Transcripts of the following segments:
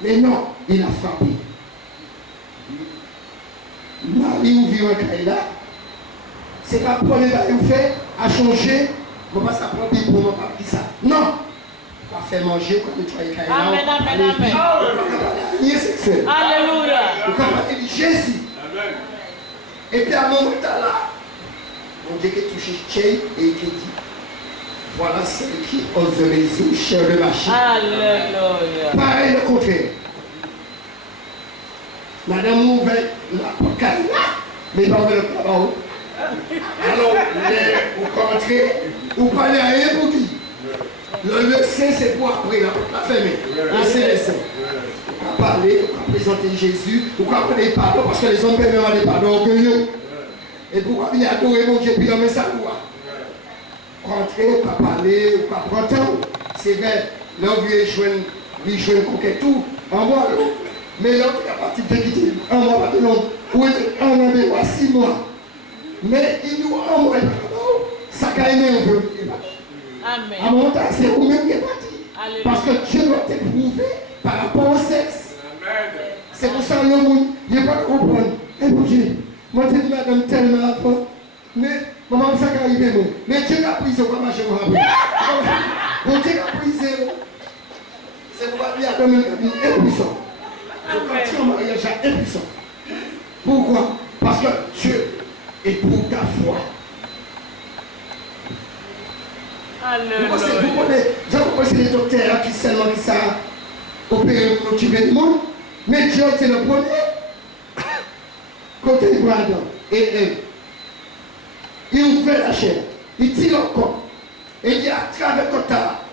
Mais non, il a frappé. Marie ou vit un là, c'est pas pour les bails ou fait, à changer, on va s'apprendre pour moi pas ça. Non! On va faire manger, on va nettoyer les Amen, amen, amen. On va sexuel. Alléluia. On va parler de Jésus. Et puis à un moment là, on dit qu'il touche Tché et il dit, voilà celle qui ose résoudre cher le marché. Alléluia. Pareil le contraire. Madame ouvert la porte, mais pas ouvert le plat. Alors, vous rentrez, vous parlez à rien pour qui. Le sein, c'est pour après, la porte la fermer. C'est le sein. Vous pouvez parler, vous pouvez présenter Jésus, vous pouvez prendre des pardons, parce que les hommes peuvent même des pardons orgueilleux. Et pour venir adorer mon Dieu, puis l'homme ça quoi. Rentrer, vous pouvez parler, vous pouvez prendre temps. C'est vrai, l'homme vient jouer coquet tout, en moi. Mais l'autre, il y a parti de quitter un mois, pas de long. Oui, un an, 6 mois. Mais il nous envoie ça a aimé un peu. Amen. À mon temps, c'est vous-même qui êtes parti. Parce que Dieu doit t'éprouver par rapport au sexe. C'est pour ça que le monde, il n'est pas comprendre. Et pour Dieu, moi je dis madame tellement avant, mais maman, ça qui arrive, mais Dieu a pris, on va marcher au rabais. Donc Dieu a pris, c'est pour dire à même impuissant. Donc quand tu es en mariage, impuissant. Pourquoi? Parce que Dieu éprouve ta foi. Vous connaissez les docteurs qui seulement qui savent opérer pour tuer le monde, mais Dieu était le premier. Côté de Adam et Ève, il ouvre la chair, il tire le corps, et il dit à travers le corps,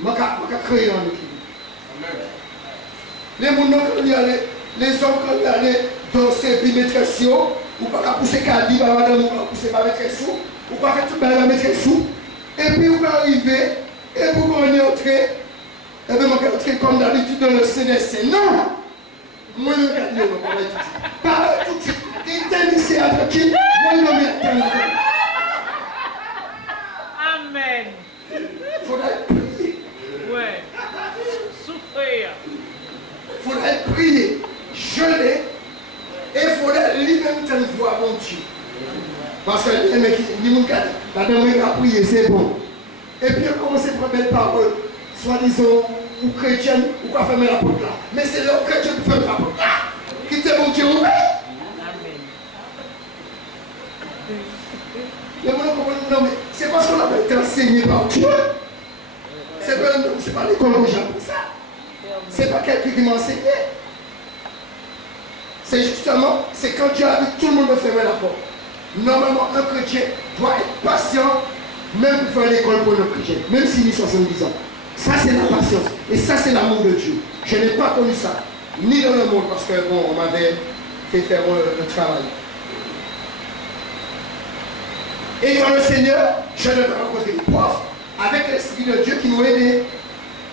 je vais créer un équilibre. Les gens les hommes quand ils allaient danser puis mettre sous, ou pas pousser Kadi, madame, ou pas pousser ma maîtresse sous, ou pas faire tout la maîtresse sous, et puis vous arrivez, et vous allez entrer, et bien vous allez entrer comme d'habitude dans le CDC. Non! Moi, je ne vais pas parler tout de suite. Il t'a dit c'est avec qui? Moi, je ne vais pas Amen. Il faudrait prier. Ouais. Souffrir. Il faudrait prier, jeûner, et il faudrait lui-même voir mon Dieu. Parce que les mecs, la dame a prié, c'est bon. Et puis on commence à prendre belle parole, soi-disant, ou chrétienne, ou quoi fermer la porte là. Mais c'est le chrétien qui ferme la porte là. Qui te mon Dieu ouvert. Non, mais c'est parce qu'on a été enseigné par Dieu. C'est pas l'école où j'ai appris ça. C'est pas quelqu'un qui m'a enseigné. C'est justement, c'est quand Dieu a dit tout le monde de fermer la porte. Normalement, un chrétien doit être patient, même pour faire l'école pour un chrétien, même s'il a 70 ans. Ça, c'est la patience. Et ça, c'est l'amour de Dieu. Je n'ai pas connu ça, ni dans le monde, parce que bon, on m'avait fait faire le travail. Et dans le Seigneur, je devais rencontrer des profs avec l'Esprit de Dieu qui m'ont aidé.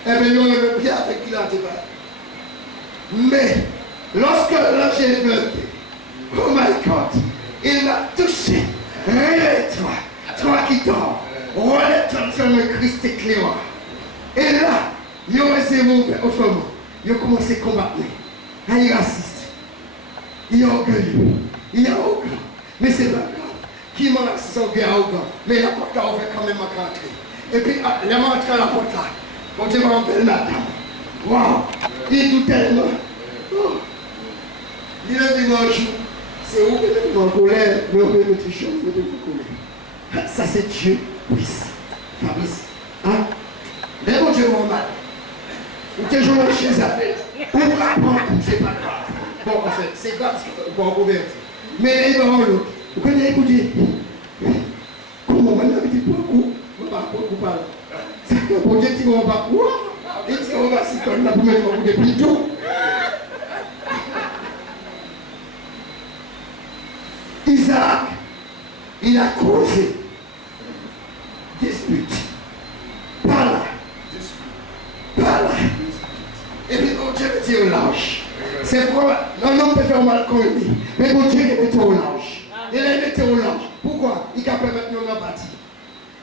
Et bien, nous, on le bien avec qui l'a débat. Mais, lorsque l'ange est venu, oh my God, il m'a touché. Réveille-toi, toi qui dors. Relève-toi sur le Christ éclairant. Et là, ils ont essayé de monter autrement. Ils ont commencé à combattre. Il est raciste. Il est orgueilleux. Il est arrogant. Mais c'est pas grave. Qui m'a raciste, arrogant. Mais la porte a ouvert quand même à rentrer. Et puis, la main entre la porte là. On dit, on belle madame. Waouh! Il est tout tellement. Oh. Il est dimanche. C'est où que tu vas colère, mais on peut mettre chose, mais tu colère. Ça, c'est Dieu. Oui. Fabrice. Hein? Mais mon Dieu, mon mal. Ou t'es joué chez elle. Ou apprendre, c'est pas grave. Bon, en fait, c'est grave pour convertir. Mais les parents, vous connaissez, écoutez. Comment on va dire beaucoup? On va pas beaucoup parler. C'est que pour dire qu'on va pas quoi? Et si on va s'y connaître pour mettre beaucoup de plus tôt. Isaac, il a causé dispute. Par là. Et puis, mon Dieu était au large. C'est pourquoi un homme peut faire mal contre lui. Mais mon Dieu était au large. Il était au large. Pourquoi? Il a permis de nous bâtir.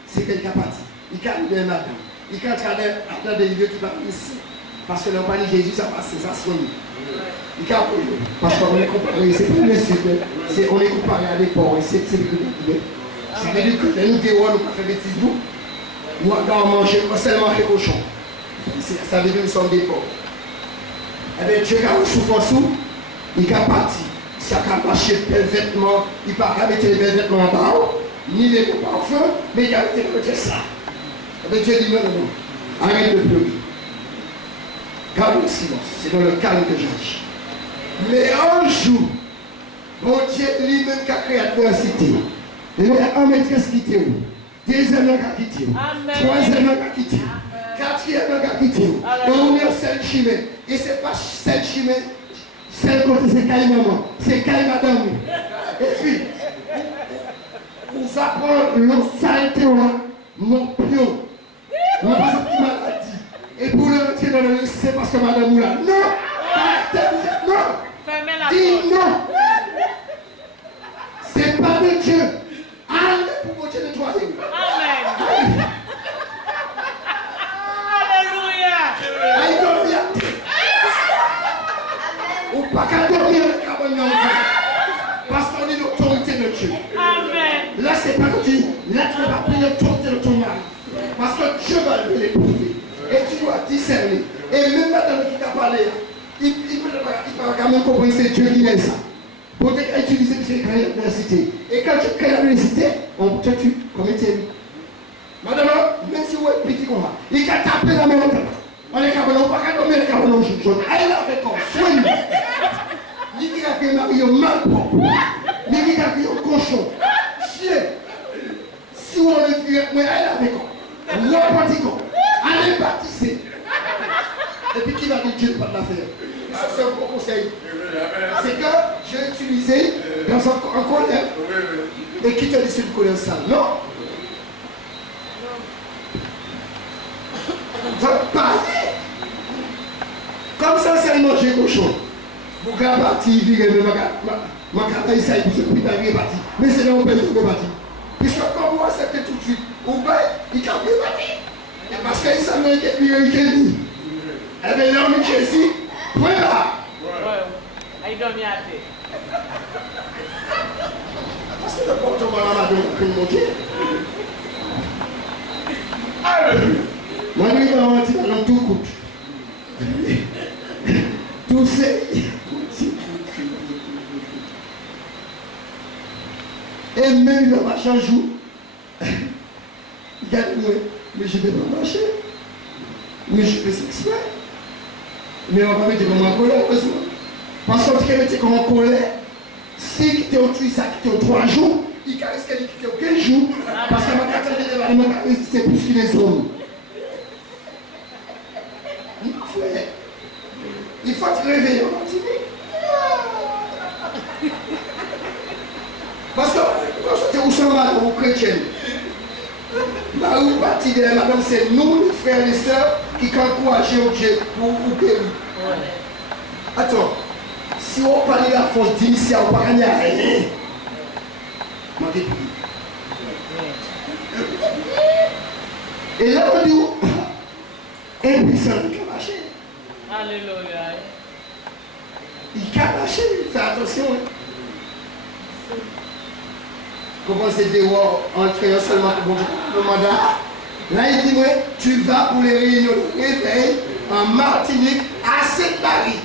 C'est quelqu'un qui a bâti. Il a eu des madame. Il a traduit des lieux qui va ici. Parce que le pas de Jésus, ça passe, ça soigne. Parce qu'on est comparé, c'est plus le sud, on est comparé à des porcs, c'est le que ça veut dire que nous déroulons, nous pas faire bêtises, nous avons mangé, seulement les cochons. Ça veut dire que nous sommes des porcs. Eh bien, Dieu a souffert sous, il a parti. Ça a marché bel vêtements, il n'a pas mettre les belles vêtements en bas, ni les parfums, mais il a été côté ça. Eh bien, Dieu dit non, non, non, arrête de pleurer. Garde le silence, c'est dans le calme que j'agis. Mais un jour, mon Dieu lui-même qui a créé l'adversité, un maîtresse quitté où, deuxième qui a quitté où, troisième qui a quitté où, quatrième qui a quitté où, et on est celle chimée. Et ce n'est pas celle chimée, celle côté c'est Kaï maman, c'est Kaï madame. Et puis, vous apprenez le saleté, mon pion, on va passer une maladie. Et pour le retirer dans le c'est parce que madame là. Non! Non! Dis non! C'est pas de Dieu. Allez pour mon Dieu nettoyer. Amen. Alléluia. Aïe, dormir. Ou pas qu'à dormir le cabane parce qu'on est l'autorité de Dieu. Amen. Là, c'est pas que tu. Là, tu ne vas pas prendre l'autorité de ton mari. Parce que Dieu va lui l'éprouver. Et tu dois discerner. Et même maintenant qui t'a parlé, il ne peut pas même comprendre que c'est Dieu qui est ça. Pour utiliser ce qu'il crée l'université. Et quand tu crées l'université, on te tue comme Étienne. Madame, même si vous êtes petit comme ça, il a tapé la main. On est capable de ne pas dormir les cabanes jaune. Elle a fait comme soigne. Il dit qu'il a marié mal propre. Il dit qu'il a fait un cochon. Chien. Si on le fait, elle a fait comme. Moi, pratiquant. Allez baptiser. Et puis qui va dire Dieu pas de l'affaire? C'est un bon conseil. C'est que j'ai utilisé dans un colère. Et qui t'a dit c'est une colère sale? Non. Parler. Comme ça, c'est manger cochon. Vous pouvez partir, virer, ma carte ici, vous se pouvez partir. Mais c'est là où on peut partir. Puisque comme vous acceptez tout de suite, vous pouvez, il can partir. Parce qu'il s'amène qu'il y a dit. Eh bien, l'homme de Jésus, point là. Il doit bien aller. Parce que le comportement là, madame, mon Dieu. Moi, je vais rentrer dans tout coûte. Tout c'est. Et même le machin joue. Regarde-moi, mais je ne vais pas marcher. Mais je fais ça exprès. Mais on va mettre comme en colère, heureusement. Parce qu'on va mettre comme en colère. Si qui t'es tué ça, qui t'es 3 jours, il risque de quitter 15 jours. Parce que ma carte de l'événement a résisté plus que les hommes. Il faut te réveiller en continue. Parce que quand tu es au chemin aux chrétiens, madame, c'est nous, les frères et les sœurs, qui encouragent Dieu pour vous guérir. Attends, si on parle de la force d'initier, on ne va pas gagner rien. Et là, on dit, impuissant, il peut marcher. Alléluia. Il peut marcher, fais attention. Comment c'est dehors, entrer seulement pour le mandat. Là, il dit, ouais, tu vas pour les réunions de réveil en Martinique à Sainte-Marie.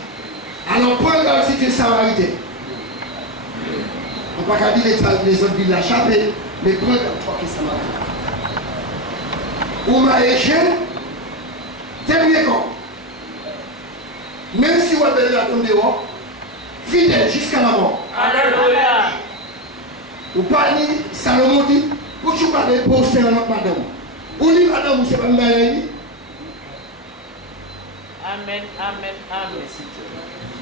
Alors, prends garde si tu es samaritain. On ne peut pas dire les autres villes la chapelle, mais prends garde toi qui es samaritain. Ou ma jeune, terminé quand? Même si vous avez la tombe dehors, fidèle jusqu'à la mort. Alléluia. Ou pas ni Salomon dit, pour que tu parles pour c'est un autre madame. Ou ni madame, ou c'est pas une madame. Amen, amen, amen.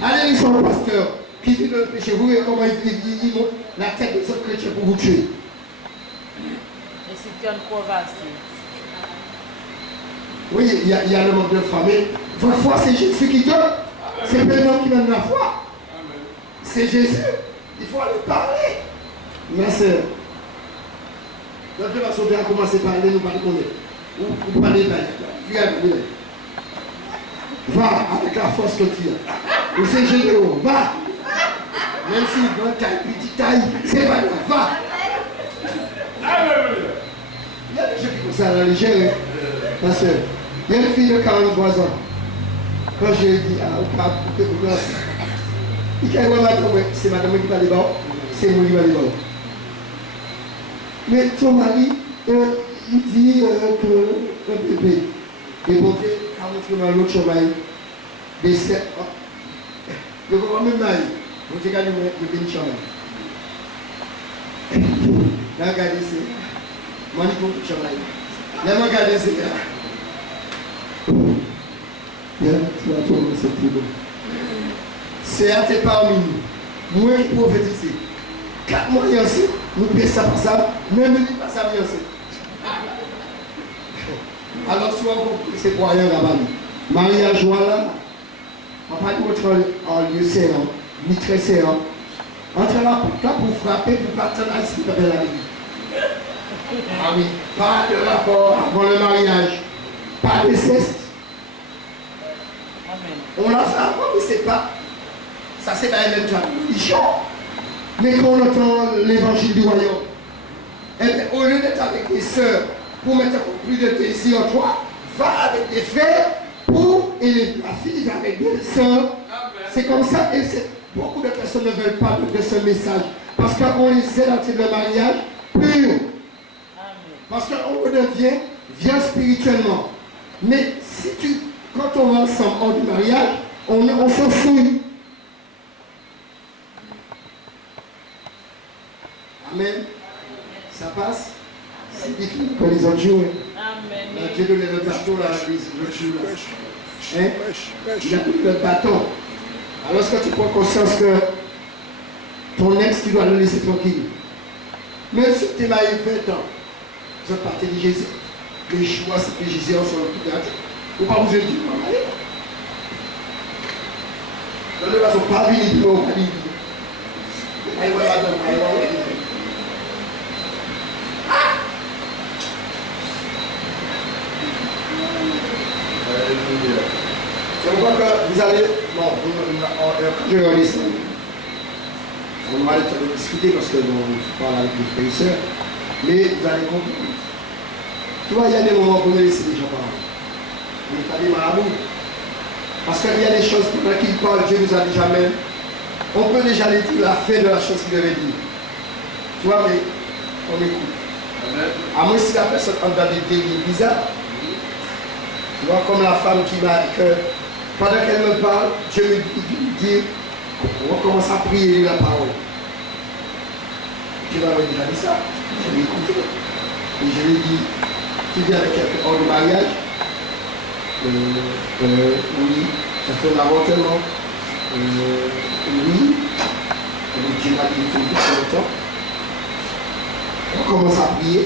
Allez, ils sont le pasteur qui vit le péché. Vous voyez comment il monte la tête des autres chrétiens pour vous tuer. Et si tu as une province. Oui, il y a le manque de foi. Mais votre foi, c'est Jésus qui donne. C'est pas l'homme qui donne la foi. C'est Jésus. Il faut aller parler. Ma soeur, la toute façon, on commencer par parler, nous ne parlons pas. Vous parlez pas. Regarde. Va avec la force que tu as. Ou c'est généraux, va. Même si grande taille, petite taille, c'est pas grave, va. Il y a des gens qui font ça dans les gènes. Parce que il y a une fille de 43 ans. Quand je lui ai dit, ah, on va couper pour toi. Il dit, c'est madame qui va les bas, c'est moi qui va les bas. Mais ton mari, il dit que un bébé est monté à monter dans l'autre chemin. Des 7 ans. Je ne vois même pas. Je regarde le béni chemin. Là, regardez, c'est. Moi, il faut que je chemin. Là, regardez, c'est. Bien, tu vas trouver cette tribu. C'est à tes parmi nous. Moi qui prophétise. 4 mois, il y a aussi. Nous payons ça par ça. Même nous pas ça, il y a aussi. Alors, soit c'est pour rien là-bas. Mariage, voilà. On va pas dire en lieu serrant, ni très serrant. Entre là pour frapper, pour partager ce qu'on appelle la vie. Ah oui, pas de rapport avant le mariage. Pas de ceste. On l'a fait avant, mais c'est pas. Ça, c'est pas la même tradition. Mais quand on entend l'évangile du royaume, eh bien, au lieu d'être avec tes sœurs pour mettre plus de plaisir en toi, va avec tes frères pour élever la fille, va avec des sœurs. C'est comme ça, et beaucoup de personnes ne veulent pas de ce message. Parce qu'on les aide dans le mariage pur. Parce qu'on redevient vieux spirituellement. Mais si quand on va ensemble hors du mariage, on s'en souille. Amen. Ça passe. C'est difficile pour les autres jours. Amen. Dieu donne le bâton là, l'autre jour. Hein? Il a pris le bâton. Alors lorsque tu prends conscience que ton ex, tu dois le laisser tranquille. Même si tu es marié 20 ans, vous êtes parti de Jésus. Les choix, c'est que Jésus en sont le plus. Ou pas vous dire, allez. Dans le façon, pas venir, non, pas venir. Allez, voilà, allez, voilà. Je crois que vous allez. Bon, je vais aller ça. On va aller discuter parce que nous parlons avec les frères et sœurs. Mais vous allez comprendre. Tu vois, il y a des moments où vous me laissez déjà parler. Mais pas des marabouts. Parce qu'il y a des choses pendant qu'il parle, Dieu nous a déjà même. On peut déjà les dire la fin de la chose qu'il devait dire. Tu vois, mais on écoute. À moins si la personne en dans des délires bizarres. Tu vois, comme la femme qui m'a dit que pendant qu'elle me parle, Dieu me dit, on commence à prier la parole. Tu vas me dire, dit ça. Je l'ai écouté. Et je lui ai dit, tu viens avec quelqu'un hors de mariage? Oui. Ça fait un avortement? Oui. Et Dieu m'a dit, depuis longtemps. On commence à prier.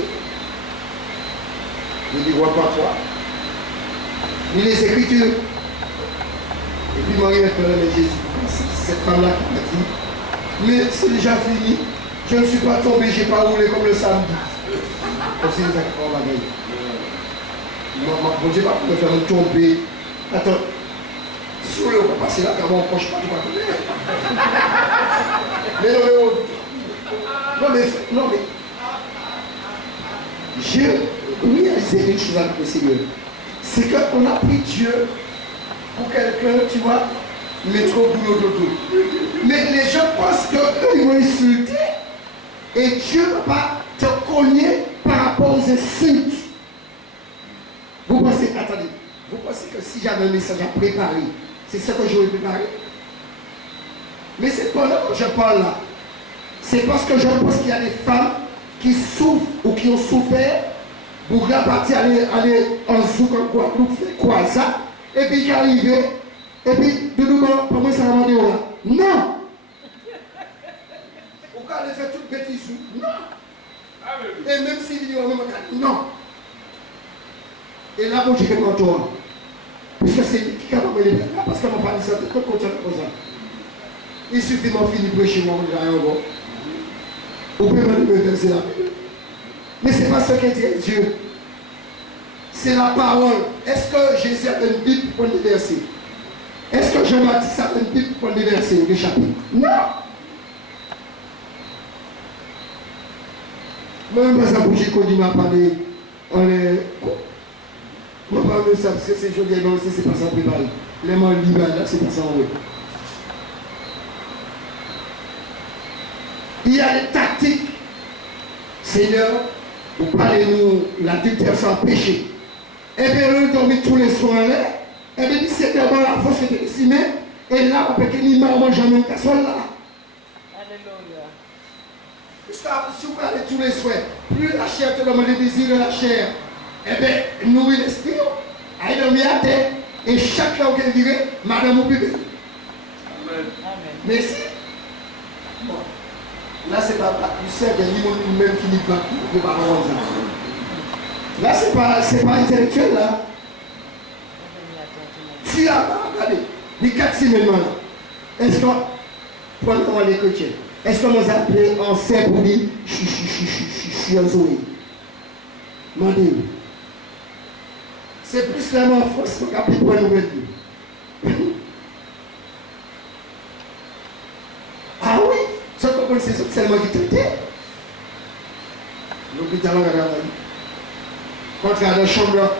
Je dis, vois pas toi. Lis les Écritures. Et puis Marie me parlait de Jésus. Cette femme-là qui m'a dit, mais c'est déjà fini. Je ne suis pas tombé, je n'ai pas roulé comme le samedi. Comme c'est ça qu'on va gagner. Mon Dieu va me faire me tomber. Attends. Si on va passer là, car on ne penche pas, tu vas tomber. Mais non, mais. J'ai réalisé une chose avec le Seigneur. C'est qu'on a pris Dieu pour quelqu'un, tu vois, mettre au boulot dodo. Mais les gens pensent qu'eux, ils vont insulter. Et Dieu ne va pas te cogner par rapport aux insultes. Vous pensez, attendez, vous pensez que si j'avais un message à préparer, c'est ce que j'aurais préparé? Mais c'est pas là que je parle là. C'est parce que je pense qu'il y a des femmes qui souffrent ou qui ont souffert. Pour la partie aller en souk en Guadeloupe, faire quoi ça, et puis qui arrive, et puis de nous, pour moi ça va demander là. Non! Pourquoi aller faire toute bêtise sous? Non! Et même s'il dit même non! Et là, moi j'ai répondu toi. Parce que c'est lui qui a pas les là, parce qu'on m'a pas dit ça, tout le monde comme ça. Il suffit de finir pour chez moi, on va Vous pouvez me verser la Bible. Mais ce n'est pas ce que dit Dieu. C'est la parole. Est-ce que Jésus a une Bible pour le verset? Jean-Baptiste a une Bible pour les versets, les chapitres. Non. Moi, ça bouge quand il m'a parlé. On est. Moi, parle de ça parce que c'est joli, non, c'est pas ça préparé. Les mains libres, là, c'est pas ça en vrai. Il y a des tactiques. Seigneur, vous parlez-nous l'adultère sans péché. Et bien, eux, dormir tous les soirs là. Et bien, c'est d'abord la force de décimer. Et là, on peut que l'imam mange en même personne là. Alléluia. Si vous parlez tous les soirs, plus la chair te demande le désir de la chair, eh bien, nourrir l'esprit, allez dormir à terre. Et chaque fois qu'elle dirait, madame ou bébé. Amen. Merci. Bon. Là, c'est pas tu sais qu'il y a des gens même qui n'y pas de parole. Là, c'est pas intellectuel là. Tu as regardé les 4 semaines là. Est-ce qu'on prend les chrétiens? Est-ce qu'on nous appelle en serre pour dire je suis en Zoé? Mandez-vous. C'est plus la en France qu'on a pris pour nous dire. Ah oui? Ça comprend c'est seulement qui traitait. L'hôpital on a quand tu as la chambre là.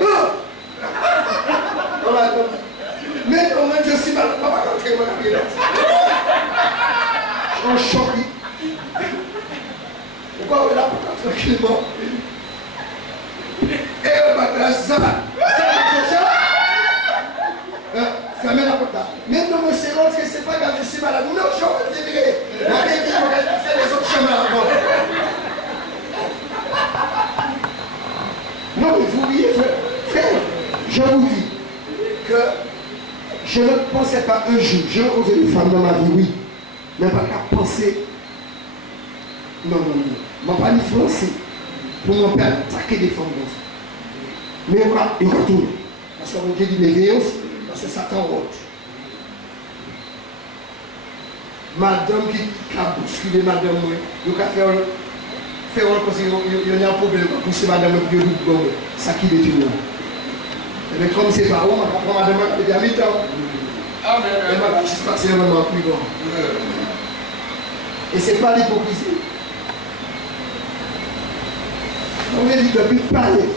Mais au moins je suis mal, on va rentrer dans la ville. On choque. Pourquoi on est là pour tranquillement? Et on va faire ça. Fermez la porte là. Mais non, monsieur, c'est pas grave, je suis malade. Non, je vais virer. La baby, on va faire les autres chambres là avant. Non, mais vous riez, frère. Je vous dis que je ne pensais pas un jour, j'ai rencontré une femme dans ma vie, oui, mais pas qu'à penser. Non. Je ne vais pas ni français pour mon père attaquer des femmes. Mais il va tourner. Parce que mon Dieu dit l'éveillance, parce que Satan rote. Madame qui a bousculé madame, il a fait il y a un problème pour pousser madame et puis il y a ça qui est tout. Mais comme c'est pas où, on va prendre madame et à mi-temps. Amen. Elle va juste passer un moment plus grand. Et ce n'est pas l'hypocrisie. On est dit depuis parler.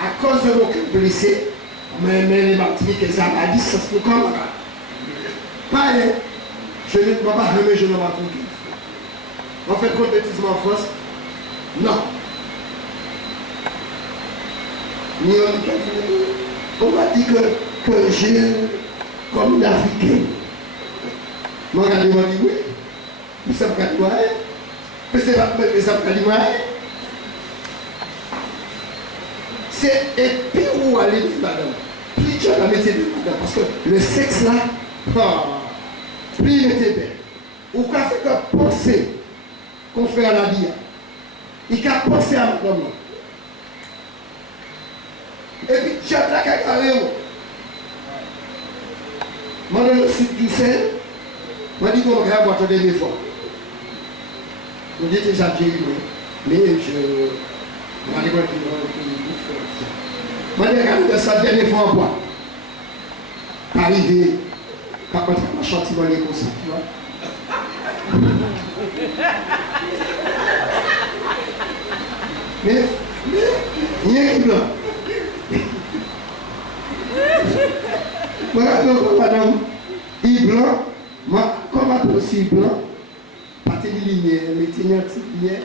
À cause de nos blessés, mais les Martiniques, les Amadis, ça se fait comme ça. Parler. Je ne vais pas remettre, je ne vais pas compter. On fait compétition en France? Non. On m'a dit que j'ai comme une Africaine. Moi, je m'a dit oui. Vous savez pas quoi? Vous savez pas quoi? C'est et puis où aller de madame. Plus tu as la métier de madame. Parce que le sexe là, plus il était belle. Ou quand fait que penser qu'on fait à la vie, il a pensé à madame. Et puis tu as la cacarée. Moi dans le sud du sel, moi je dis qu'on va boire des fois. Je dis déjà mais je. Moi je regarde ça dernière fois en bois. Arrivé, par contre, ma chantier dans les conseils, tu vois. Mais, rien qui blanc. Voilà, madame, il blanc, moi, comme à aussi blanc, partie de lumière, mettez une petite lumière,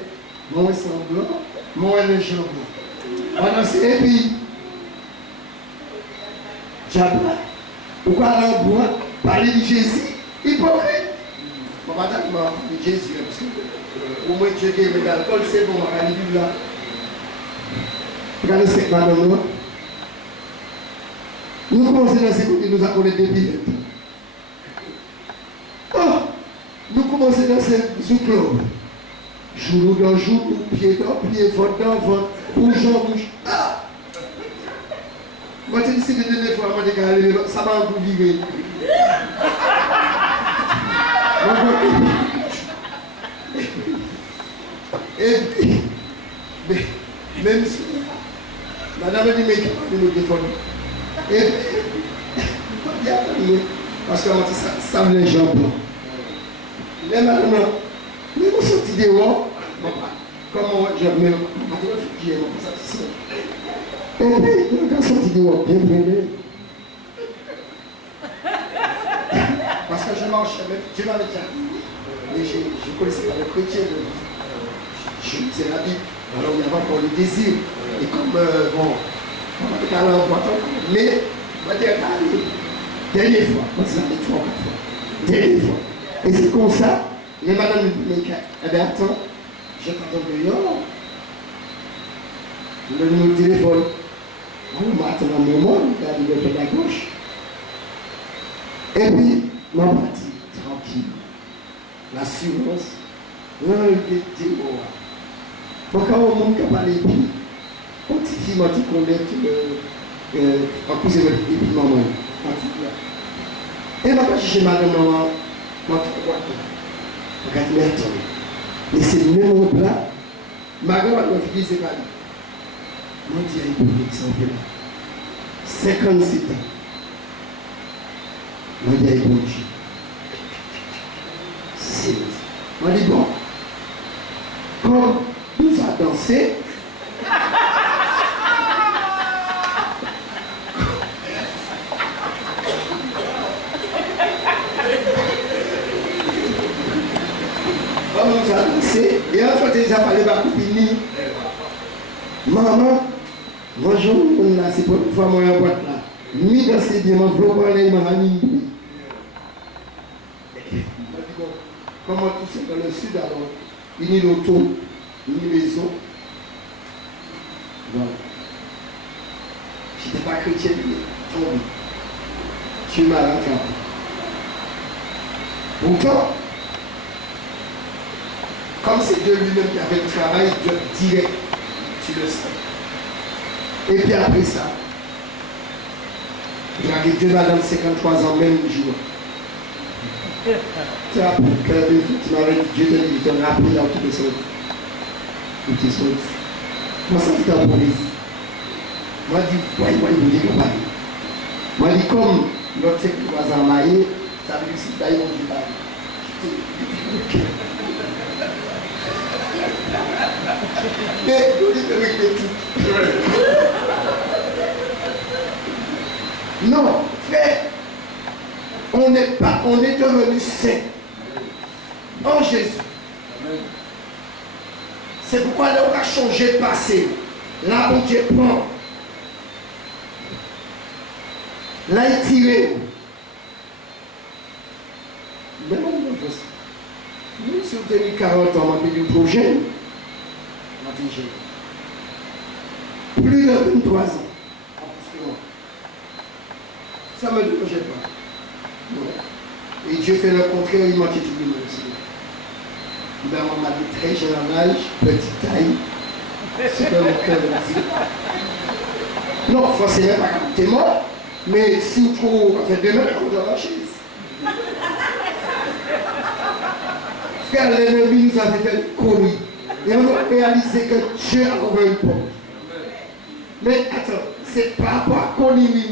moi, c'est blanc, moi, le gens blanc. Madame, c'est et puis, j'abla. Pourquoi alors bois, parler de Jésus, hypocrite. Bon, madame, de Jésus, parce que au moins, Dieu qui est l'alcool, c'est bon, on va aller là. Regardez cette madame-là. Nous commençons dans ces côtés, nous avons depuis. Oh, nous commençons dans ce zouk-club. Jour dans jour, pied dans pied, vote dans vote, bouge en bouche. Ah! Moi, je dis que c'est des dernières fois, ça va vous vivre. Et puis, même si madame a dit, mais il me défend. Et puis, Parce que ça me les jambes. Mais maintenant, mais vous sortez dehors, comment je me réfugié, et puis, quand je sortis dehors, bien près. Parce que je marchais, je m'avais déjà dit, mais je connaissais pas le chrétien, je lisais la Bible, alors il y avait encore le désir. Et comme, bon, on avait parlé en boitant, mais, on va dire, dernière fois, on s'est allé 3 ou 4 fois, dernière fois. Et c'est comme ça, les madames me disent, eh bien attends, je t'attends dehors, le numéro de téléphone, on va attendre un moment, il a dit de la gauche. Et puis, ma partie, tranquille, l'assurance, l'enlever de moi. Pour quand on monte à parler, on dit, si moi, tu connais, en plus, et puis maman, et ma chez madame, maman, moi, tu vois, regarde, mais attends, mais c'est le même plat, ma grand-mère m'a dit, c'est pas lui. Moi, je dis, pour l'exemple, 56 ans. Moi, je dis, bon Dieu. C'est. Moi, je dis, bon. Comme nous a dansé, comme nous a dansé, et en fait, ils ont parlé de Koupini. Maman, bonjour, c'est pour une fois moi en boîte là. Mi danser bien, mon vlog en l'air, ma famille. Comment tout c'est dans le sud alors? Il y a l'auto, il y a une maison. Voilà. Je n'étais pas chrétien, tombé. Tu m'as rattrapé. Pourtant, comme c'est Dieu lui-même qui a fait le travail, direct, tu le sais. Et puis après ça, j'ai arrivé madame 53 ans, même jour. Tu as appris que tu m'avais dit, Dieu te dit, tu as appris là où tu es sorti. Où tu es sorti. Moi, ça qui t'a police. Moi, je dis, voyez, vous dites que pas. Moi, je dis, comme notre 53 ans marié, ça veut dire que c'est d'ailleurs mon Dieu pas. Mais, vous dites avec tout. Non, frère, on est devenu saint en Jésus. C'est pourquoi là on a changé de passé. Là où Dieu prend. Là il tire. Mais non, nous si vous avez 40 ans, on a du projet. Plus de 23 ans. Ça ne me dérangeait pas. Non. Et Dieu fait le contraire, il m'a dit tout le monde aussi. Ben, on m'a dit très jeune en âge, petite taille. C'est pas mon cœur de la vie. Non, forcément pas quand t'es mort, mais si vous trouvez, on fait 2 mètres, on doit la chaise. Frère, l'ennemi nous avait fait une connerie. Et on a réalisé que Dieu a ouvert une porte. Mais attends, c'est par rapport à connerie,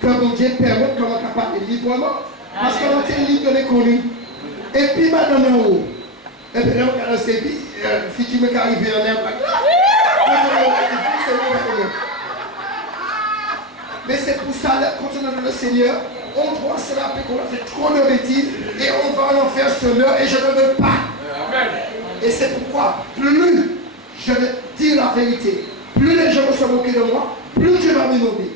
que mon Dieu permet qu'on est capable de librement. Parce qu'on est libre de l'économie. Et puis maintenant en haut, et puis là, on a ce si tu me arrivé en air, mais c'est pour ça, quand on est dans le Seigneur, on doit se rappeler qu'on a fait trop de bêtises et on va en faire sonneur et je ne veux pas. Et c'est pourquoi, plus je vais dire la vérité, plus les gens vont se moquer de moi, plus je vais m'innover.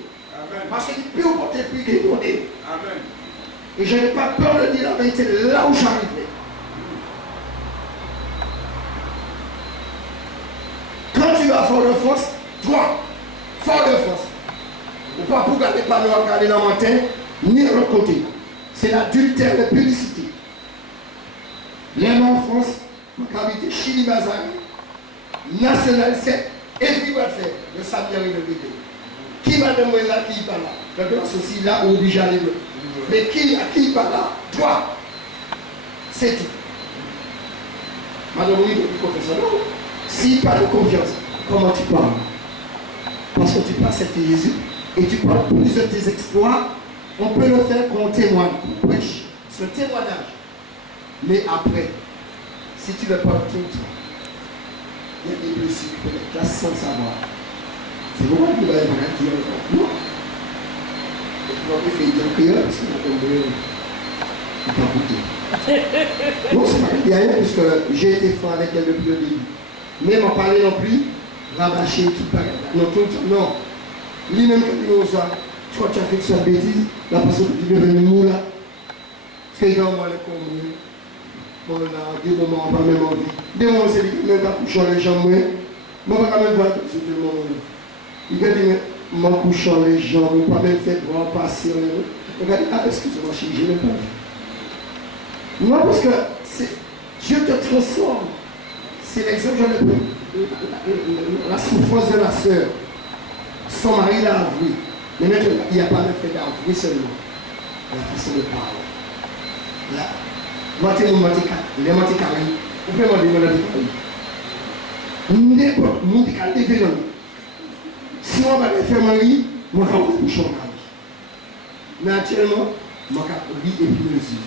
Parce qu'il peut porter plus d'étonner. Et je n'ai pas peur de dire la vérité là où j'arriverai. Quand tu as fort de force, toi, fort de force. Ou pas pour garder pas nous regarder dans le matin, ni de l'autre côté. C'est l'adultère, la publicité. Les en France, ma habité Chili Mazari, National 7, et puis va faire le samedi avec le bébé. Qui m'a demandé là, qui va là? La grâce aussi là, obligé à aller. Mais qui va là? Toi. C'est tout. Madame, oui, le professeur, non. S'il parle de confiance, comment tu parles? Parce que tu parles, c'était Jésus, et tu parles plus de tes exploits On peut le faire quand on témoigne, on prêche. C'est le témoignage. Mais après, si tu le parles tout le temps, il y a des blessures qui peuvent être là sans le savoir. C'est pourquoi tu vas être dire non. Et tu vas faire dire prière parce que tu vas pas goûter. Non, c'est pas qu'il y a rien parce que j'ai été franc avec elle depuis le début. Mais m'en parler non plus, rabâcher tout pareil. Non, tout le temps, non. Lui-même quand il nous ça, tu crois que tu as fait cette bêtise, la personne qui est devenue mou là, c'est dans moi les communes. Bon là, des moments, pas même envie. Des moments, c'est lui qui m'a couché les jambes, moi, je ne vais pas même voir tout le monde. Il a dit, moi, couchant les jambes, pas même fait voir passer. Il a dit, ah, excusez-moi, je n'ai pas vu. Non, parce que Dieu te transforme. C'est l'exemple, j'en ai pris. La souffrance de la sœur. Son mari l'a avoué. Mais maintenant, il n'y a pas le fait d'avouer seulement. La façon de parler. Là, moi, je suis les carrés. Vous pouvez me demander de n'importe qui qui a levé dans nous. Si on va faire mari, je vais vous coucher en mari. Mais actuellement, je vais vivre et puis mesure.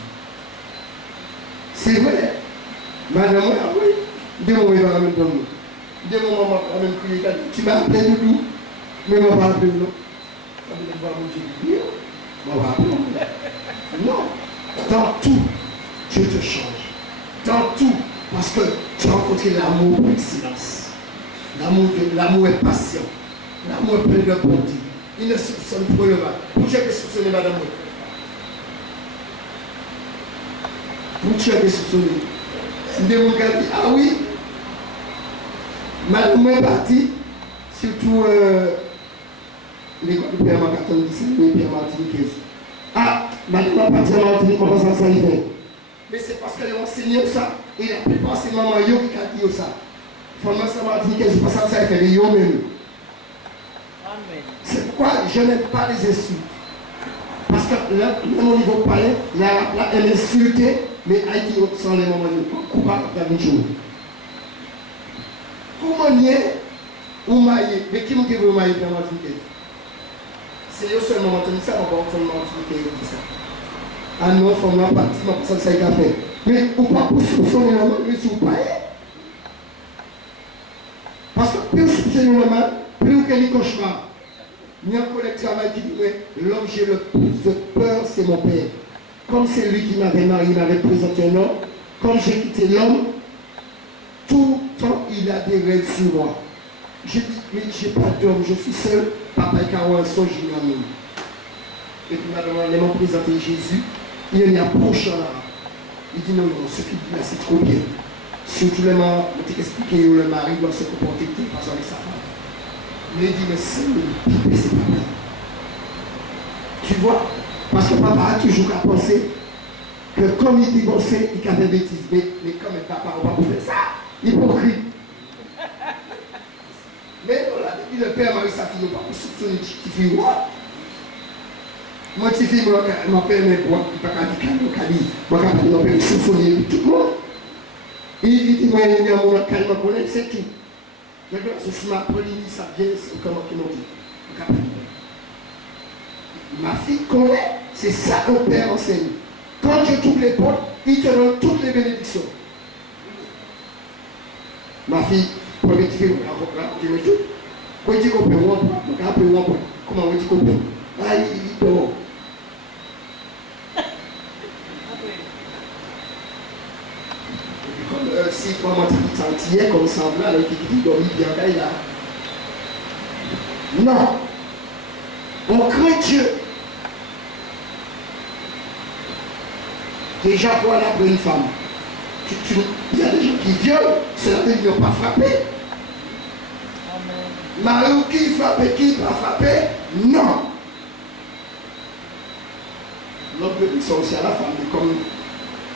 C'est vrai. Madame, oui. Des moments, il va même dans nous. Des moments, il va même crier. Tu m'as appelé Doudou, mais je ne vais pas appeler non. Ça veut dire que je vais appeler. Non. Dans tout, Dieu te change. Dans tout. Parce que tu as rencontré l'amour par excellence. L'amour est patient. L'amour est plein de bonté. Il ne soupçonne pas le mal. Pour Dieu qui soupçonne madame. Pour Dieu qui soupçonne. Des gens qui disent, ah oui, madame est partie, surtout l'école de Pierre Martin, Pierre Martin. Ah, madame est partie en Martinique, comment ça y fait? Mais c'est parce qu'elle a enseigné ça. Et la plupart c'est maman qui a dit ça. Fondamentalement, ça m'a dit que c'est pas ça fait de yo même. C'est pourquoi je n'aime pas les insultes. Parce que là, même au niveau palais, là, elle insultait, mais elle dit sans les mamans, coupable dans une journée. Comment y est, ou maillé, mais qui m'a dit que vous maillez dans la c'est eux seulement entendu ça, on va seulement entendu ça. Ah non, il faut m'en partir, ça c'est un café. Mais ou pas pour soupçonner la main, mais si vous pas. Parce que plus vous soupçonnez la main, plus vous avez cauchemar. Il y a un collègue de travail qui dit, l'homme j'ai le plus de peur, c'est mon père. Comme c'est lui qui m'avait marié, il m'avait présenté un homme, comme j'ai quitté l'homme, tout le temps il a des règles sur moi. J'ai dit, mais je n'ai pas d'homme, je suis seul, papa et Caro, un songe, il m'a mis. Et puis madame, elle m'a présenté Jésus, il y a un prochain là. Il dit non, non, ce qu'il dit là, c'est trop bien. Surtout les mamans, on t'a expliqué que le mari doit se comporter de toute façon avec sa femme. Mais il dit, mais c'est pas bien. Tu vois, parce que papa a toujours qu'à penser que comme il divorçait, il a fait bêtise. Mais comme le papa, on va pas faire ça. Hypocrite. Mais voilà, depuis le père marie sa fille, on va pas soupçonner petite fille. Moi, petite fille, mon père m'a dit, moi, je soupçonner tout le monde. Il dit, moi, il y a un moment calme, c'est tout. Maintenant, si ma police, ça vient, c'est comment qu'ils m'ont dit. Ma fille connaît, c'est ça que le père enseigne. Quand je trouve les portes, il te donne toutes les bénédictions. Ma fille, première fille, je me dis, quand il dit qu'on peut voir, comment on dit qu'on peut. Ah, il peut voir. Si toi, moi, tu t'en comme ça, là, qui dit, dormir bien, là. Non. On craint Dieu. Déjà, pour aller après une femme, il y a des gens qui violent, c'est la vie, ils n'ont pas frappé. Marie qui frappe, qui va frapper, non. L'autre sont aussi à la femme, comme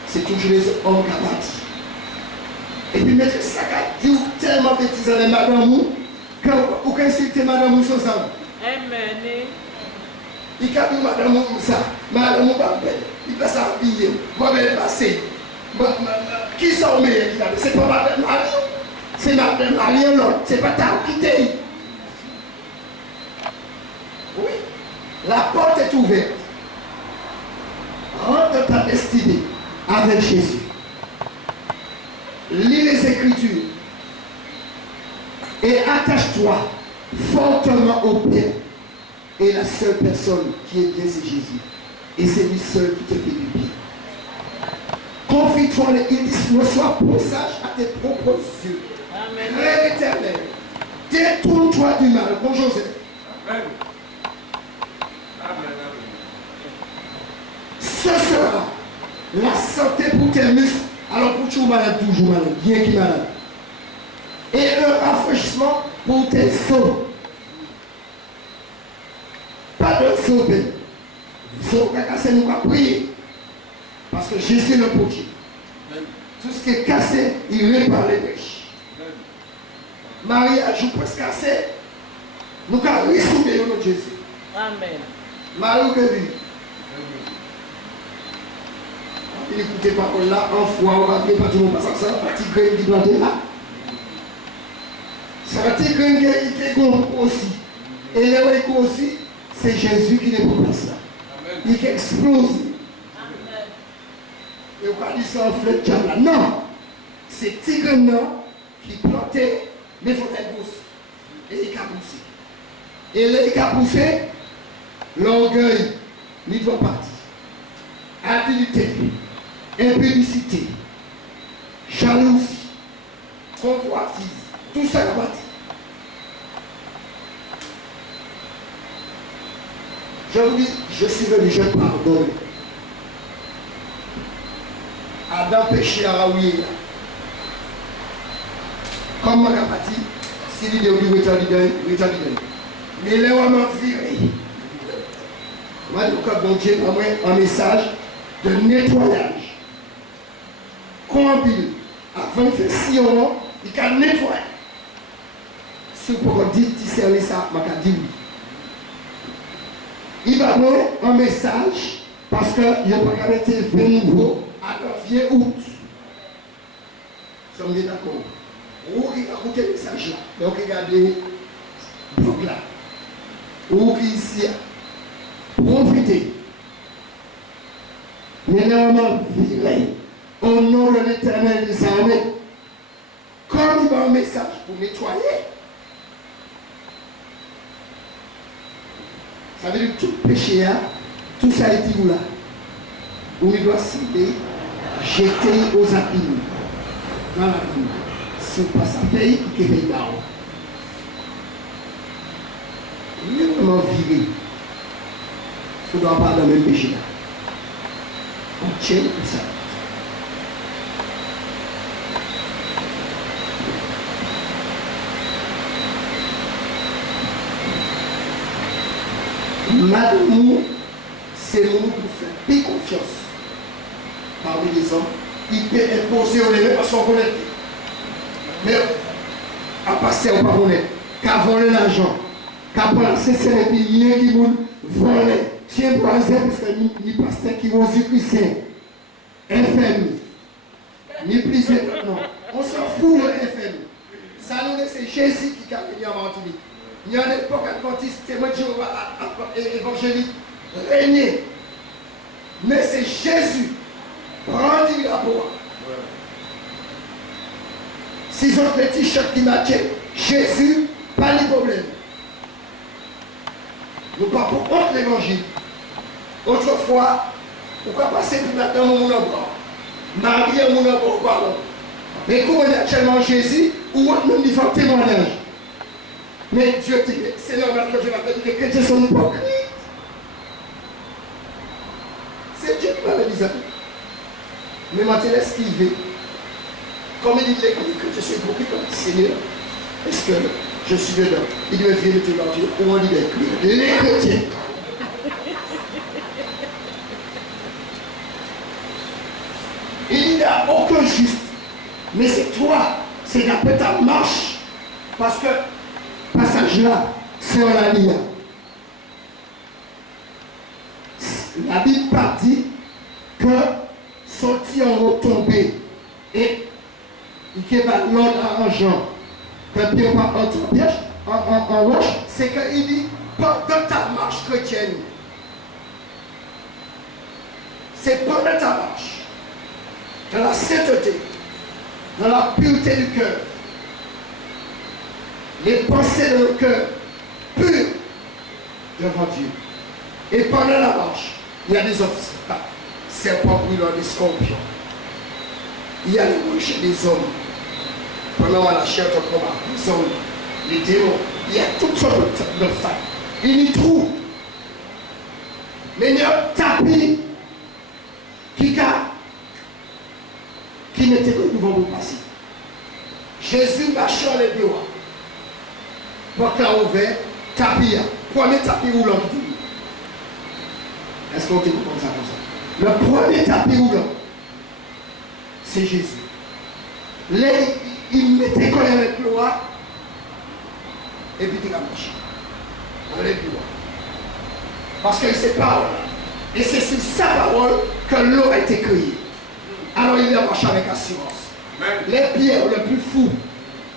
c'est toujours les hommes qui abattent. Et puis mettre ça qui dit tellement bêtise à les madame ou quand c'est madame sans ça. Amen. Il a dit madame ça, madame pas belle, il passe à habiller, moi je passer. Qui sont meilleurs qui a dit? C'est pas madame Marie, c'est madame Marie l'autre, c'est pas ta qui t'est. Oui, la porte est ouverte. destinée avec Jésus. Lis les Écritures et attache-toi fortement au Père. Et la seule personne qui est bien, c'est Jésus. Et c'est lui seul qui te fait du bien. Confie-toi, il dit, ne sois pas sage à tes propres yeux. Amen. Éternel, détourne-toi du mal. Bon Joseph. Amen. Amen. Ce sera la santé pour tes muscles. Alors pour tu malade, toujours malade, bien qui malade. Et un rafraîchissement pour tes os. Pas de sauver. C'est nous qui prier. Parce que Jésus est le potier. Tout ce qui est cassé, il répare les brèches. Marie a joué presque cassé. Nous avons résumé notre Jésus. Amen. Marie que vu. Il écoutez pas là, en foi, on va appeler pas tout le monde parce que ça, petit grain qui planté là. C'est un petit grain qui est aussi. Et les aussi, c'est Jésus qui n'est pas ça. Il explose. Et on va dire ça en flèche là. Non! C'est petit grain qui plantait les fontaines pousses. Et il a poussé. Et là, il a poussé, l'orgueil, il doit partir. Habileté, impudicité, jalousie, convoitise, tout ça va partir. Je vous dis, je suis venu, je pardonne. Adam péché à Raoui. Comme ma capati, si l'idée est de retarder. Mais là, on m'a viré. Moi, je bon Dieu, un message de nettoyage. Combile, avant de faire si on il can nettoyer. Si vous pouvez dire, discerner ça, je vais dire oui. Il va donner un message parce qu'il n'y a pas qu'à mettre 20 nouveaux à janvier août. Sommes bien d'accord. Ou qui a écouté le message là, donc regardez le blog là. Ou qui ici, profitez. Mais néanmoins, vivez au nom de l'Éternel des armées. Comme il va un message pour nettoyer. Ça veut dire que tout péché, tout ça est dit où là. Où il doit cibler, jeter aux abîmes. Dans l'abîme. Si on passe à pays, il fait là. Il est vraiment viré. Il ne doit pas dans le même péché là. On tient tout ça. L'amour, c'est l'amour pour faire plus confiance parmi les hommes. Il peut imposer aux élèves parce qu'on connaît. Mais à passer au pas connaître, qu'à voler l'argent, qu'à placer ses billets qui vont voler. Tiens, pour exemple, parce que ni pasteur qui vont dire chrétien, FM, ni plus non. On s'en fout de FM. Ça nous c'est Jésus qui a venu en Martinique. Il y a une époque adventiste, témoin de Jéhovah évangélique, régné. Mais c'est Jésus. Rendez la pour. S'ils ont les t-shirts qui matchent, Jésus, pas de problème. Nous pas pour contre l'évangile. Autrefois, pourquoi passer pour maintenant mon encore Marie mon encore, pardon. Mais comment actuellement Jésus, ou nous lui faisons témoignage. Mais Dieu dit, c'est normal que je m'appelle, les chrétiens sont hypocrites. C'est Dieu qui m'avait dit ça. Mais maintenant, esquivé. Comme il dit, les chrétiens sont hypocrites, Seigneur, est-ce que je suis dedans? Il devait venir te mentir, ou on dit les chrétiens. Il n'y a aucun juste. Mais c'est toi, c'est d'après ta marche. Parce que passage là, c'est en la ligne. La Bible part dit que sorti en retombée et il va l'ordre arrangeant, que Dieu va en piège, en roche, c'est qu'il dit, dans ta marche chrétienne, c'est pendant ta marche, dans la sainteté, dans la pureté du cœur, les pensées de le cœur pures devant Dieu. Et pendant la marche, il y a des obstacles, serpents brûlants, des scorpions. Il y a les rochers des hommes. Pendant la chair de combat, les hommes, les démons, il y a toutes sortes d'obstacles. Il y trouve. Mais il y a un tapis qui n'était que nous vont passer. Jésus marchait les bureaux. Porte là ouvert, tapis. Premier tapis roulant. Est-ce qu'on dit comme ça, comme ça? Le premier tapis roulant, c'est Jésus. Là, il mettait collé avec l'eau et puis il a marché. Dans les bureaux. Parce qu'il sait parole. Et c'est sur sa parole que l'eau a été créée. Alors il a marché avec assurance. Amen. Les pierres les plus fous.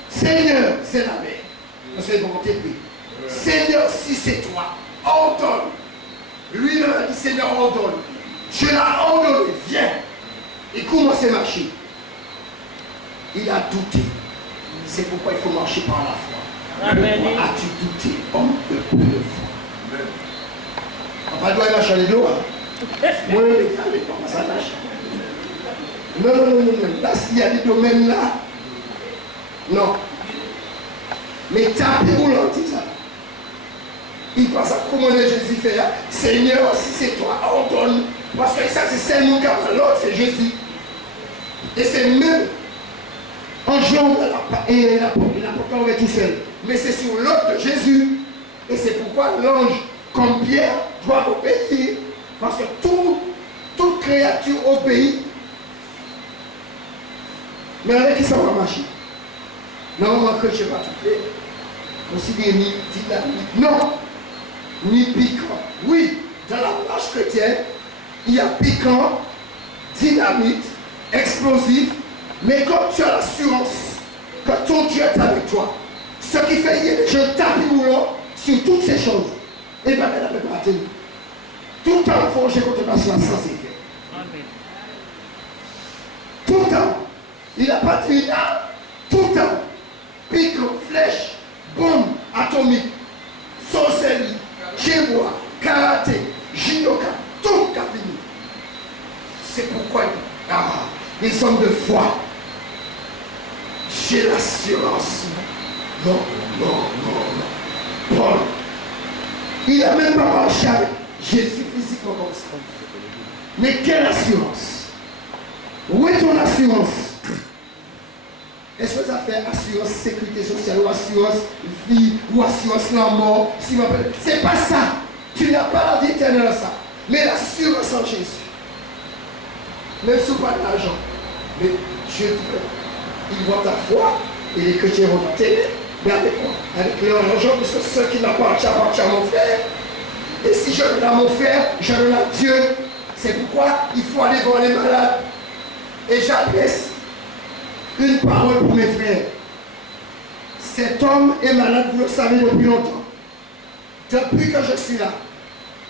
Seigneur, c'est la mer. Parce qu'ils vont compter plus. Seigneur, si c'est toi, ordonne. Lui-même a dit, Seigneur, ordonne. Je l'ai ordonné, viens. Et commence à marcher. Il a douté. C'est pourquoi il faut marcher par la foi. Amen. As-tu douté, homme de peu de foi? On va devoir marcher les doigts. Moi, je vais aller comment ça marche. Non. Là, s'il y a des domaines là, non. Mais tapis roulant, c'est ça. Il pense à comment Jésus fait. Seigneur, si c'est toi, ordonne. Parce que ça, c'est seulement l'autre, c'est Jésus. Et c'est même en jouant et la porte ouverte tout seul. Mais c'est sur l'autre de Jésus. Et c'est pourquoi l'ange, comme Pierre, doit obéir. Parce que toute créature obéit. Mais avec qui ça va marcher? Normalement, que je ne sais pas tout fait. Considérez ni dynamique. Non. Ni piquant. Oui, dans la marche chrétienne, il y a piquant, dynamite, explosif. Mais quand tu as l'assurance que ton Dieu est avec toi, ce qui fait qu'il y a des gens tapis roulant sur toutes ces choses, et bien, elle n'a pas tenu. Tout le temps, il faut que je continue à ça, c'est fait. Amen. Tout le temps. Il n'a pas tenu là. Tout le temps. Pique, flèche, bombe atomique, sorcellerie, jébois, karaté, judoka, tout cabinet. C'est pourquoi les hommes de foi, j'ai l'assurance. Non. Paul, il n'a même pas marché avec Jésus physiquement comme ça. Mais quelle assurance? Où est ton assurance? Est-ce que ça fait assurance sécurité sociale ou assurance vie ou assurance la mort? C'est pas ça. Tu n'as pas la vie éternelle à ça. Mais l'assurance en Jésus. Même si pas d'argent. Mais Dieu il voit ta foi et les chrétiens vont t'aider. Mais avec quoi? Avec leur argent, parce que ceux qui n'appartiennent à mon frère. Et si je donne à mon frère, je donne à Dieu. C'est pourquoi il faut aller voir les malades. Et j'adresse une parole pour mes frères. Cet homme est malade, vous le savez depuis longtemps. Depuis que je suis là,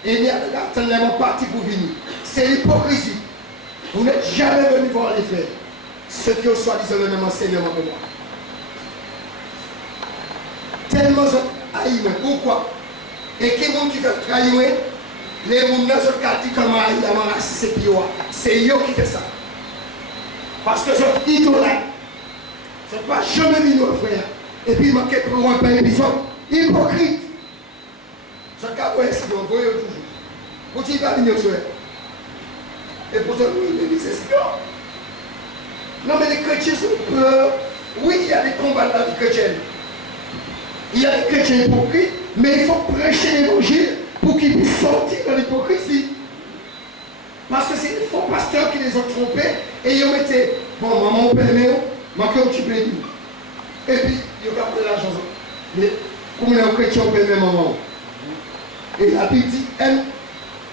et il y a tellement parti pour venir. C'est l'hypocrisie. Vous n'êtes jamais venu voir les frères. Ceux qui ont soi-disant le même enseignement que moi. Tellement haïs. Pourquoi? Et qui monde qui fait trahir, les gens qui ont comment haïs, c'est pire. C'est eux qui fait ça. Parce que c'est idolâtre. C'est pas jamais vu nos frères. Et puis il manquait pour un pays, ils sont hypocrites. Ce cas où est-ce qu'on voit toujours? Vous dites pas venir sur eux. Et pour ça, nous, c'est ça. Non, mais les chrétiens sont peurs. Oui, il y a des combats dans la vie chrétienne. Il y a des chrétiens hypocrites, mais il faut prêcher l'évangile pour qu'ils puissent sortir de l'hypocrisie. Parce que c'est les faux pasteurs qui les ont trompés et ils ont mis, bon, maman, père, moi, que tu peux dire. Et puis, ils ont pris l'argent. Mais, comme les chrétiens, on peut même maman. Et la Bible dit,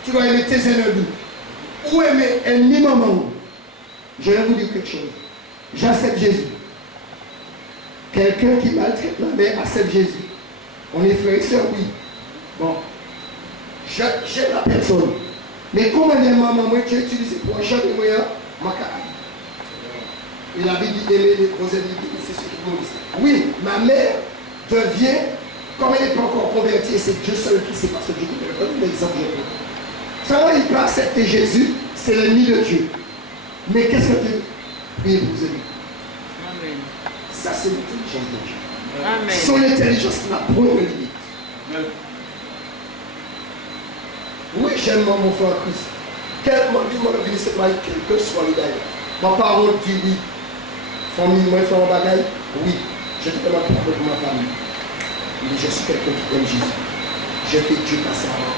tu dois aimer tes ennemis. Ou aimer ennemi maman. Je vais vous dire quelque chose. J'accepte Jésus. Quelqu'un qui maltraite la mère accepte Jésus. On est frères et sœurs, oui. Bon. J'aime la personne. Mais comment les mamans, moi, tu as utilisé pour un champ de moyens, ma carte. Et la Bible dit aimer vos ennemis, c'est ce qui vous dit. Oui, ma mère devient, comme elle n'est pas encore convertie, c'est Dieu seul qui sait, parce que Dieu ne connaît pas l'exemple de Dieu. Ça, il peut accepter Jésus, c'est l'ennemi de Dieu. Mais qu'est-ce que Dieu prie pour vous aimer? Amen. Ça, c'est l'intelligence de Dieu. Amen. Son intelligence n'a point de limite. Amen. Oui, j'aime mon frère Christ. Quel m'a dit, moi, venir cette maille, quel que soit le d'ailleurs. Ma parole dit oui. Famille, moi, faire un bagage, oui. Je te demande pour ma famille. Mais je suis quelqu'un qui aime Jésus. J'ai fait Dieu passer avant.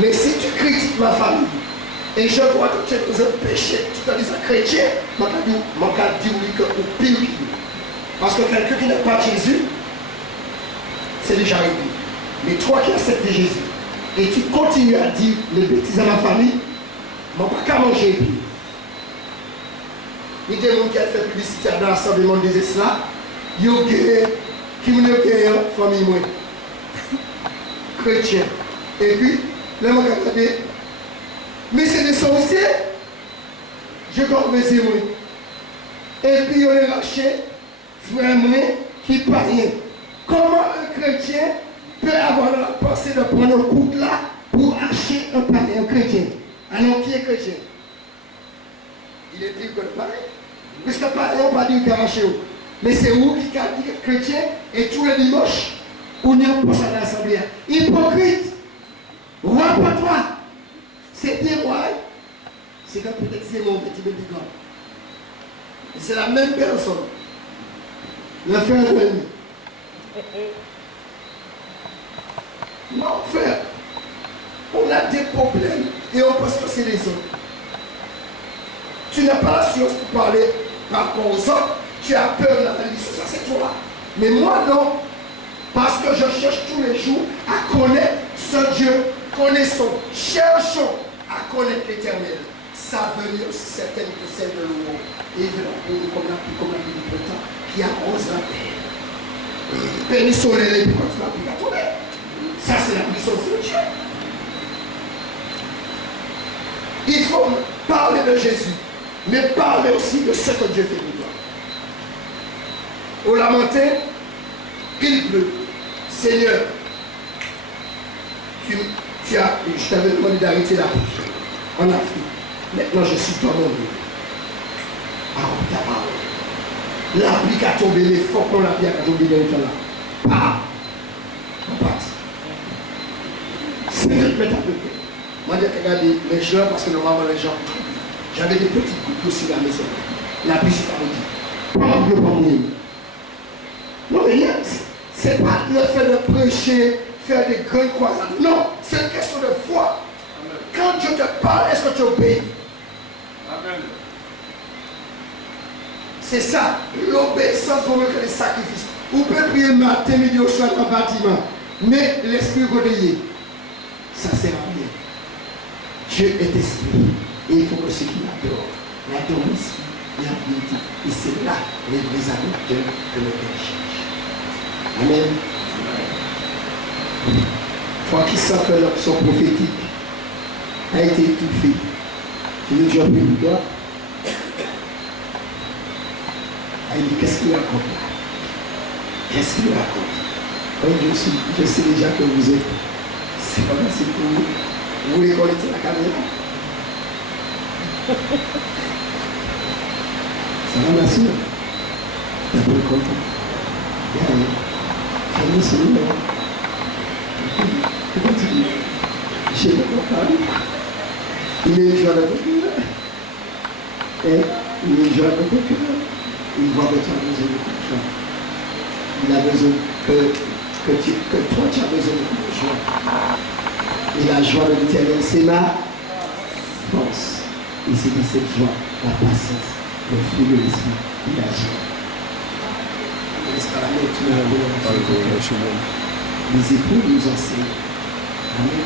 Mais si tu critiques ma famille, et je vois que tu es dans un péché, tu te dis un chrétien, je vais dire oui que au pire qu'il est. Parce que quelqu'un qui n'a pas Jésus, c'est déjà réglé. Mais toi qui acceptes Jésus, et tu continues à dire les bêtises à ma famille, je ne vais pas manger. Il y a des gens qui ont fait publicité dans l'assemblement des esclaves, ils ont gagné, qui m'ont gagné en famille, moi. Chrétien. Et puis, là, je vais regarder, mais c'est des sorciers, je comprends moi. Et puis, ils ont lâché, frère, qui parle. Comment un chrétien peut avoir la pensée de prendre un coup de là pour acheter un pareil, un chrétien? Alors, qui est chrétien? Il est dit que le pareil. Puisque pareil, on ne va pas dire qu'il a acheté. Mais c'est où qui a dit chrétien et tous les dimanches, on y a pour ça dans l'assemblée. Hypocrite, roi pas toi. C'est bien roi. C'est quand peut-être c'est mon petit bébé. C'est la même personne. Le frère de lui. Non, frère, on a des problèmes et on pense que c'est les autres. Tu n'as pas la science pour parler par rapport aux autres, tu as peur de la malédiction, ça c'est toi. Mais moi non, parce que je cherche tous les jours à connaître ce Dieu, connaissons, cherchons à connaître l'Éternel. Sa venue aussi certaine que celle de l'eau. Et comme la pluie du printemps qui arrose la terre. Béni sont les lèvres quand la pluie va tomber. Ça, c'est la puissance de Dieu. Il faut parler de Jésus, mais parler aussi de ce que Dieu fait pour toi. Au lamentin, il pleut. Seigneur, je t'avais demandé d'arrêter la pluie en Afrique. Maintenant, je suis toi mon Dieu. Parole ta parole. La pluie a tombé, mais il faut qu'on la pluie a tombé dans le temps là. Pas. On passe. 50 mètres à peu près. Moi, j'ai regardé les gens parce que normalement les gens. J'avais des petites gouttes aussi dans la maison. La pluie s'est arrêtée. Pas de pas mourir. Non, mais c'est pas le fait de prêcher, faire des grandes croisades. Non, c'est une question de foi. Amen. Quand je te parle, est-ce que tu obéis? Amen. C'est ça, l'obéissance vaut mieux que les sacrifices. Vous pouvez prier matin, midi au soir dans le bâtiment, mais l'esprit godéier, ça ne sert à rien. Dieu est esprit, et il faut que ceux qui l'adorent l'esprit, la vérité. Et c'est là les vrais adorateurs que le Père cherche. Amen. Toi qui sens que l'option prophétique a été étouffée, tu veux que je prie pour toi? Il dit, qu'est-ce qu'il raconte là? Qu'est-ce qu'il raconte? Oui, je sais déjà que vous êtes. C'est pas facile pour vous. Vous voulez connaître la caméra? Ça va, ma soeur? T'as pas le content? Bien, j'ai mis ce numéro. Continue. Je ne sais pas parler. Il est joueur de ton cœur. Il est joueur de ton cœur. Il voit que tu as besoin de confiance. Il a besoin que toi tu as besoin de joie. Et la joie de l'Éternel, c'est ma force. Et c'est de cette joie, la patience, le fruit de l'esprit, il agit. Les épaules nous enseignent. Amen.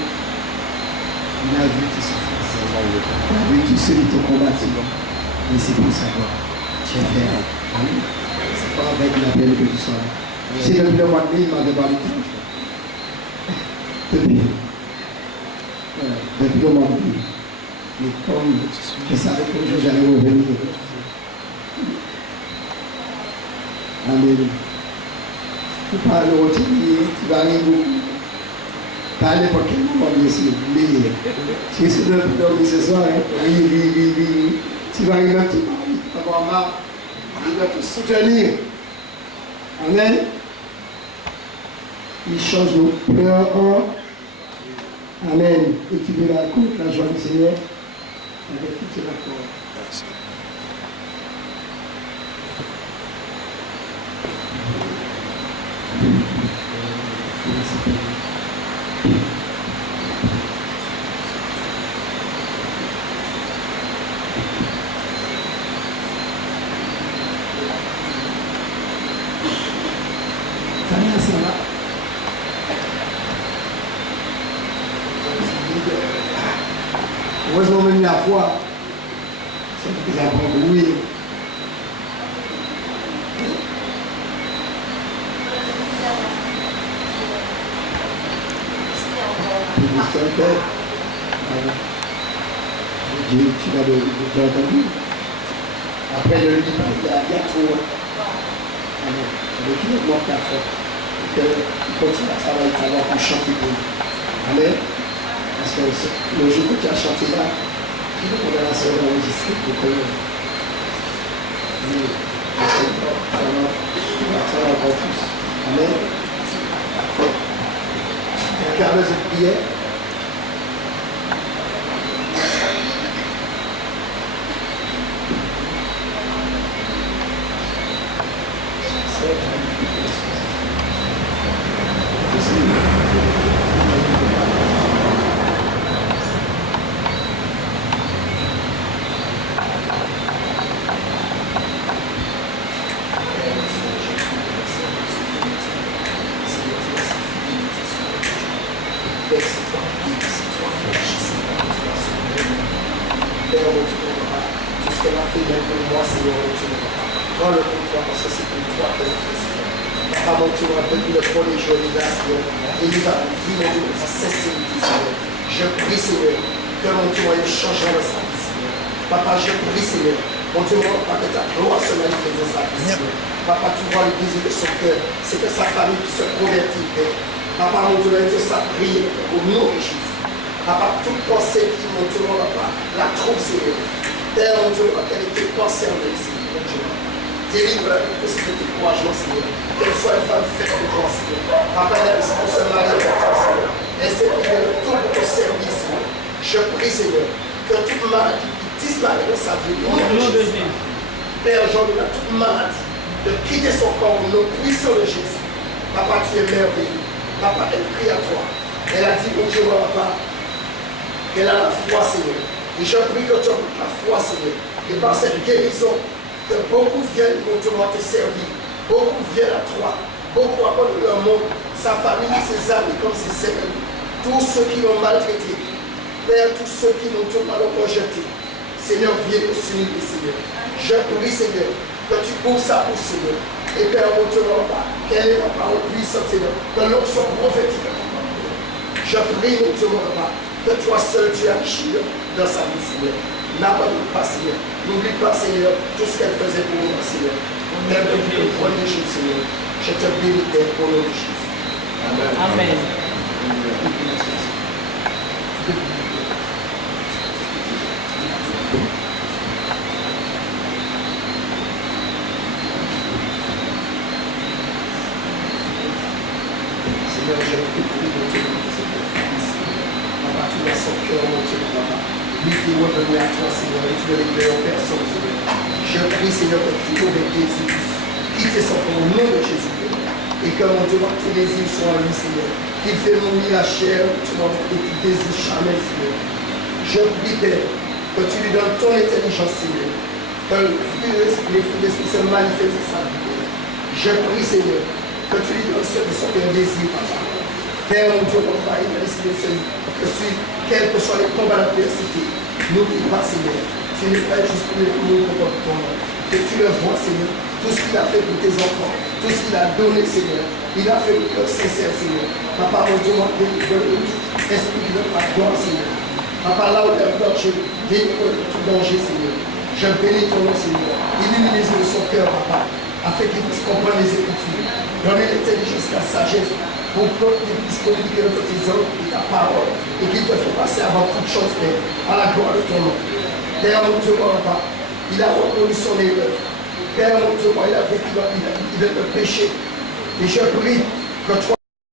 Il a vu tes souffrances. Il a vu tous ceux qui t'ont combattu. Mais c'est pour savoir. Tu as fait. Amen. C'est pas avec la peine que tu sois là. Tu sais, depuis le mois de mai, il m'avait parlé de tout. Depuis. depuis le mois de mai. Mais comme je savais que j'allais revenir, amen. Tu parles au quotidien, tu vas aller beaucoup. Pas à n'importe quel moment, bien sûr, mais si c'est de dormir ce soir, oui. Tu vas arriver à tout parler, tu vas avoir marre, il va te soutenir. Amen. Il change nos pleurs en amen. Et tu veux la coupe, la joie du Seigneur, avec qui tu es d'accord. Heureusement, même la foi, c'est ce qu'ils apprennent. Oui. Tu l'as entendu. Après le livre, il y a trop. Avec une autre la foi. Il continue à travailler, pour chanter pour nous. Amen. Parce que le jour que tu as chanté là, il faut qu'on a la seule enregistrée pour que ça va encore plus. Amen. Quelqu'un a besoin de prière. Je prie, Seigneur, que mon témoignage changera dans sa vie, Seigneur. Papa, je prie, Seigneur, mon témoignage, que ta gloire se manifeste dans sa vie, Seigneur. Papa, tu vois le désir de son cœur, c'est que sa famille puisse se convertir, Père. Papa, mon témoignage, sa prière au nom de Jésus. Papa, toute pensée qui, mon témoignage, Papa, la trouve, Seigneur. Père, mon témoignage, qu'elle était pensée en elle, Seigneur, mon Dieu. Délivre-la de tout ce qui est découragement, Seigneur. Qu'elle soit une femme faite de toi, Seigneur. Papa, elle est pour se marier avec toi, Seigneur. Laissez prier le tout pour ton service, Seigneur. Je prie, Seigneur, que toute maladie qui disparaît dans sa vie, au nom de Jésus. Père, j'ordonne à toute maladie de quitter son corps au nom puissant de Jésus. Papa, tu es merveilleux. Papa, elle prie à toi. Elle a dit, mon Dieu, papa, qu'elle a la foi, Seigneur. Et je prie que tu aies la foi, Seigneur. Et par cette guérison, que beaucoup viennent continuer à te servir. Beaucoup viennent à toi. Beaucoup abandonnent leur monde, sa famille, ses amis, comme ses ennemis. Tous ceux qui l'ont maltraité. Père, tous ceux qui l'ont tout mal rejeté. Seigneur, viens nous s'unir, Seigneur. Je prie, Seigneur, que tu ouvres sa bouche, Seigneur. Et Père, mon Dieu, quelle est la parole puissante, Seigneur. Que l'onction prophétique. Je prie, mon Dieu, que toi seul tu agis dans sa vie, Seigneur. N'abandonne pas, Seigneur. N'oublie pas, Seigneur, tout ce qu'elle faisait pour nous, Seigneur. Père, depuis le premier jour, Seigneur, je te bénis pour nous, Jésus. Amen. Amen. Seigneur, je prie pour nous, mon Dieu, Papa, tu vois son cœur, mon Dieu, Papa. Lui qui est revenu à toi, Seigneur, et tu veux l'éclairer en personne, Seigneur. Je prie, Seigneur, que tu trouves Jésus, quitte son corps au nom de Jésus. Et que mon Dieu, tous les îles soient en lui, Seigneur. Qu'il fait mourir la chair, tu vas et tu désires jamais, Seigneur. Je prie, Père, que tu lui donnes ton intelligence, Seigneur. Que les fruits d'esprit se manifestent dans sa vie. Je prie, Seigneur, que tu lui donnes ce que son cœur désire, Papa. Père, mon Dieu, Papa, il m'a décidé que quels que soient les combats d'adversité, n'oublie pas, Seigneur. Tu n'es pas juste pour nous pour ton nom. Que tu le vois, Seigneur. Tout ce qu'il a fait pour tes enfants, tout ce qu'il a donné, Seigneur. Il a fait le cœur sincère, Seigneur. Papa, mon Dieu, Esprit de ta gloire, Seigneur. Papa, là où tu es danger, délivre de tout danger, Seigneur. Je bénis ton nom, Seigneur. Illumine son cœur, Papa, afin qu'il puisse comprendre les Écritures. Donner l'intelligence, la sagesse, pour que qu'il puisse communiquer le tes hommes et ta parole, et qu'il te fait passer avant toute chose, Père, à la gloire de ton nom. Père, mon Dieu, Papa, il a reconnu son erreur. Père, mon Dieu, il a vécu, il veut le péché. Et je prie que toi,